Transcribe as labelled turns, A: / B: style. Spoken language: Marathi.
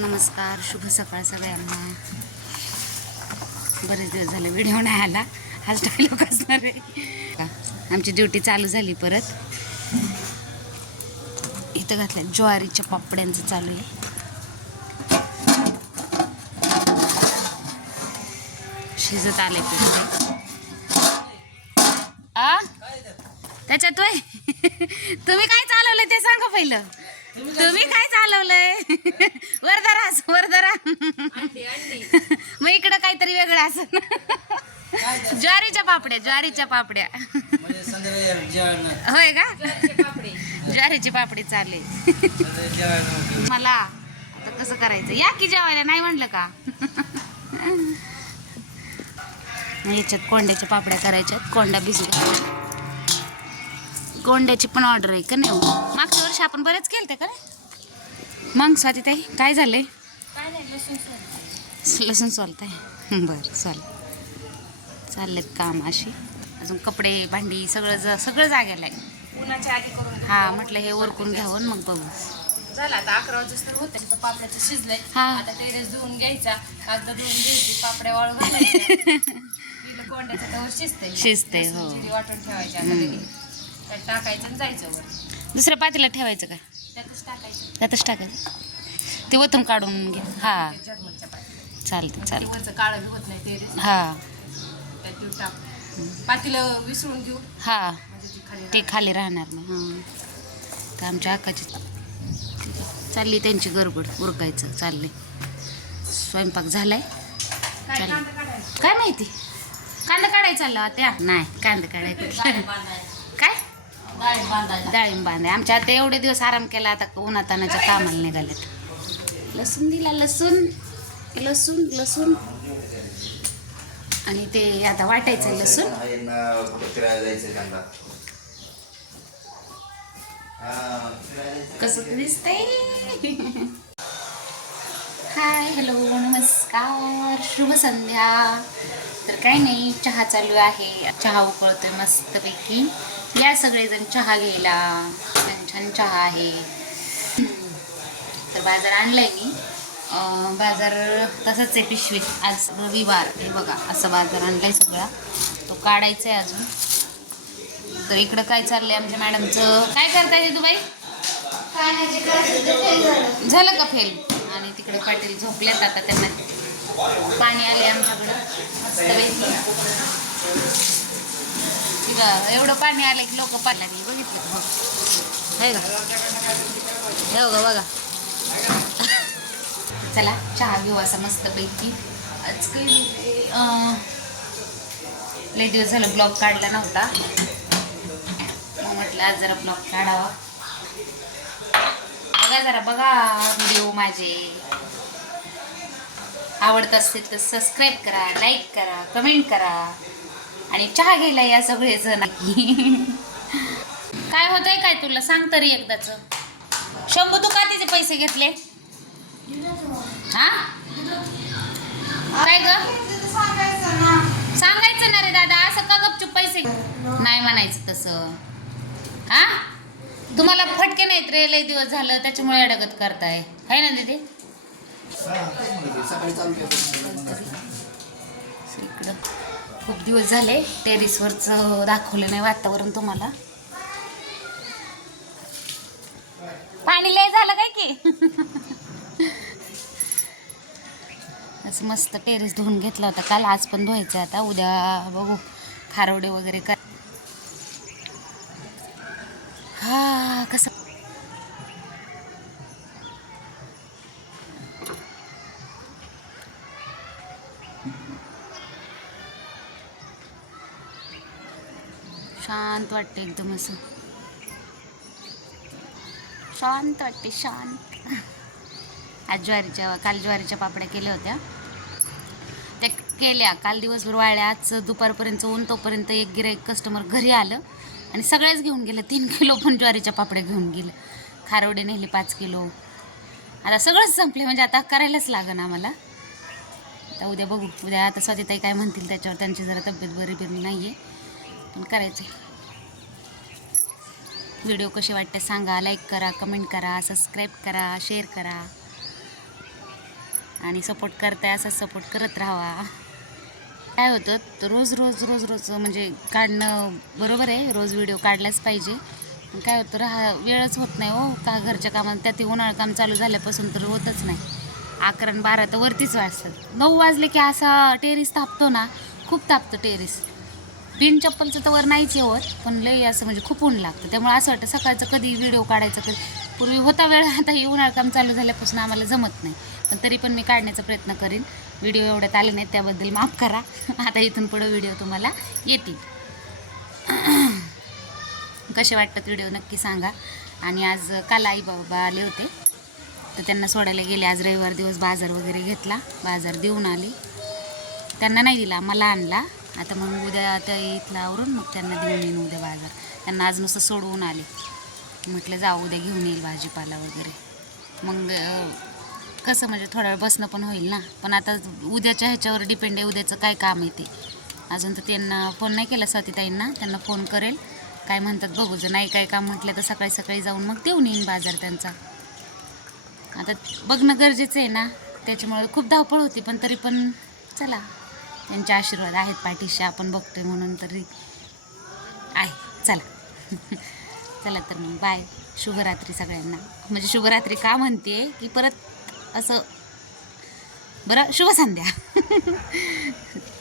A: नमस्कार शुभ सकाळ सगळ्यांना. बरेच दिवस झाले व्हिडिओ नाही आला. हाच डायलॉग असणार आहे. आमची ड्युटी चालू झाली परत. इथं घातल्या ज्वारीच्या पापड्यांचं चालू आहे. शिजत आले आ? त्याच्यात तुम्ही काय चालवलं ते सांगा पहिलं. तुम्ही काय चालवलंय? वरदरा असं वरदरा मग इकडं काहीतरी वेगळं असं. ज्वारीच्या पापड्या ज्वारीच्या पापड्या.
B: म्हणजे
A: होय का? ज्वारीची पापडी चालेल. मला आता कसं करायचं? या की जेवायला? नाही म्हणलं का? याच्यात कोंड्याच्या पापड्या करायच्यात कोंडा भिजू कोंड्याची पण ऑर्डर आहे का नाही हो? मागच्या वर्षी आपण बरेच केलते का मग स्वाती ताई काय झालंय लसूण सोलताय. बरं चालेल. चाललेत काम अशी. अजून कपडे भांडी सगळं ज सगळं जागेला आहे.
C: उन्हाच्या आधी करून
A: हा म्हटलं हे ओरकून घ्यावं मग बघू.
C: झालं आता अकरा वाजता होतं तर पापड्याचं शिजलंय.
A: हा.
C: आता टेरेस धुवून घ्यायचा. कागद धुवून घ्यायची पापड्या वाळू घालायच्या. कोंड्याचं तवर शिजतंय.
A: शिजतंय, हो.
C: वाटून. त्यात टाकायचं आणि जायचं वर.
A: दुसऱ्या पातीला ठेवायचं का
C: त्यातच टाकायचं.
A: त्यातच टाकायचं. ते ओतून काढून घ्या हा. चालतं चालतं.
C: वरचं काळं बी होत नाही टेरेस
A: हा.
C: त्यात देऊ टाक. पातीला विसरून घेऊ.
A: हा.
C: म्हणजे ती खाली
A: ते खाली राहणार नाही हां. तर आमच्या आकाची चालली त्यांची गडबड उरकायचं चालले स्वयंपाक झालाय.
C: काय
A: चालेल.
C: कांदा काढायचा?
A: काय माहिती? कांदा काढायचा चालला त्या? नाही कांदा काढायचं. डाळिंब बांधाय आमच्या आता एवढे दिवस आराम केला आता उन्हातानाच्या कामाला निघालेत. लसूण दिला लसूण. लसूण लसूण. आणि ते आता वाटायचं लसूण. कस दिसत दिसतंय? हाय हॅलो नमस्कार. शुभ संध्या. तर काही नाही चहा चालू आहे. चहा उकळतोय मस्तपैकी. या सगळेजण चहा घ्यायला. छान छान चहा आहे. तर बाजार आणलाय मी. बाजार तसाच आहे पिशवीत आज रविवार हे बघा. असं बाजार आणलाय सगळा. तो काढायचा आहे अजून. तर इकडं काय चाललंय आमच्या मॅडमचं? काय करताय तू बाई झालं का फेल? आणि तिकडे पाटील झोपलेत आता त्यांना. पाणी आले आमच्याकडं. एवढं पाणी आलं की लोक पाहिलं नाही बघितलं. का हे का हे बघा बघा. चला चहा घेऊ असा मस्तपैकी. आज काही लय दिवस झालं ब्लॉग काढला नव्हता. मग म्हटलं आज जरा ब्लॉग काढावा. बघा जरा बघा व्हिडिओ माझे. आवडत असतील तर सबस्क्राईब करा लाईक करा कमेंट करा. आणि चहा घ्यायला या सगळे जण काय होतंय काय तुला? सांग तरी एकदाच. शंभू तू का तिचे पैसे घेतले? हा? काय ग? सांगायचं ना रे दादा असं का गपचूप पैसे नाही म्हणायचं तसं. हा? तुम्हाला फटके नाहीत रे लय दिवस झालं त्याच्यामुळे अडगत करताय. है ना दीदी? इकडं. खूप दिवस झाले टेरिसवरचं दाखवलं नाही वातावरण तुम्हाला. पाणी लय झालं काय की? असं मस्त टेरेस धुवून घेतला होता. काल आज पण धुवायचं आता. उद्या बघू. खारवडे वगैरे कर हा कसं शांत वाटते एकदम असं. शांत वाटते शांत. आज ज्वारीच्या काल ज्वारीच्या पापड्या केल्या होत्या. त्या केल्या. काल दिवसभर वाळल्या. आज दुपारपर्यंत ऊन तोपर्यंत एक गिराईक कस्टमर घरी आलं आणि सगळेच घेऊन गेलं. तीन किलो पण ज्वारीच्या पापड्या घेऊन गेलं. खारवडे नेले पाच किलो. आता सगळंच संपले म्हणजे आता करायलाच लागन आम्हाला. आता उद्या बघू. उद्या आता स्वतः काय म्हणतील त्याच्यावर. त्यांची जरा तब्येत बरी बरी नाही आहे पण करायचं व्हिडिओ कसे वाटते सांगा लाईक करा कमेंट करा सबस्क्राईब करा शेअर करा. आणि सपोर्ट करताय असा सपोर्ट करत राहावा काय होतं रोज रोज रोज रोज म्हणजे काढणं बरोबर आहे रोज व्हिडिओ काढलाच पाहिजे. पण काय होतं राहा वेळच होत नाही हो का घरच्या कामात त्यात उन्हाळं काम चालू झाल्यापासून तर होतच नाही. अकरा आणि बारा तर वरतीच वाजतात. नऊ वाजले की असा टेरिस तापतो ना खूप तापतं टेरिस बिन चप्पलचं तर वर नाहीच येवत पण लई असं म्हणजे खूप ऊन लागतं. त्यामुळे असं वाटतं सकाळचं कधी व्हिडिओ काढायचं कधी पूर्वी होता वेळ आता हे उन्हाळ काम चालू झाल्यापासून आम्हाला जमत नाही. पण तरी पण मी काढण्याचा प्रयत्न करीन. व्हिडिओ एवढ्यात आले नाहीत त्याबद्दल माफ करा. आता इथून पुढं व्हिडिओ तुम्हाला येतील. कसे वाटतात व्हिडिओ नक्की सांगा. आणि आज काल आई बाबा आले होते तर त्यांना सोडायला गेले. आज रविवार दिवस बाजार वगैरे घेतला. बाजार देऊन आली. त्यांना नाही दिला मला आणला. आता मग उद्या त्या इथला आवरून मग त्यांना देऊन येईन उद्या बाजार. त्यांना आज नुसतं सोडवून आले. म्हटलं जाऊ उद्या घेऊन येईल भाजीपाला वगैरे. मग कसं म्हणजे थोडा वेळ बसणं पण होईल ना. पण आता उद्याच्या ह्याच्यावर डिपेंड आहे उद्याचं काय काम आहे ते. अजून तर त्यांना फोन नाही केला स्वातीताईंना त्यांना फोन करेल. काय म्हणतात बघू जर नाही काय काम म्हटलं तर सकाळी सकाळी जाऊन मग देऊन येईन बाजार त्यांचा. आता बघणं गरजेचं आहे ना. त्याच्यामुळे खूप धावपळ होती पण तरी पण चला. त्यांचे आशीर्वाद आहेत पाठीशी आपण बघतोय म्हणून तरी आहे. चला. चला तर मग बाय शुभरात्री सगळ्यांना. म्हणजे शुभरात्री का म्हणते की परत असं बरं शुभ संध्या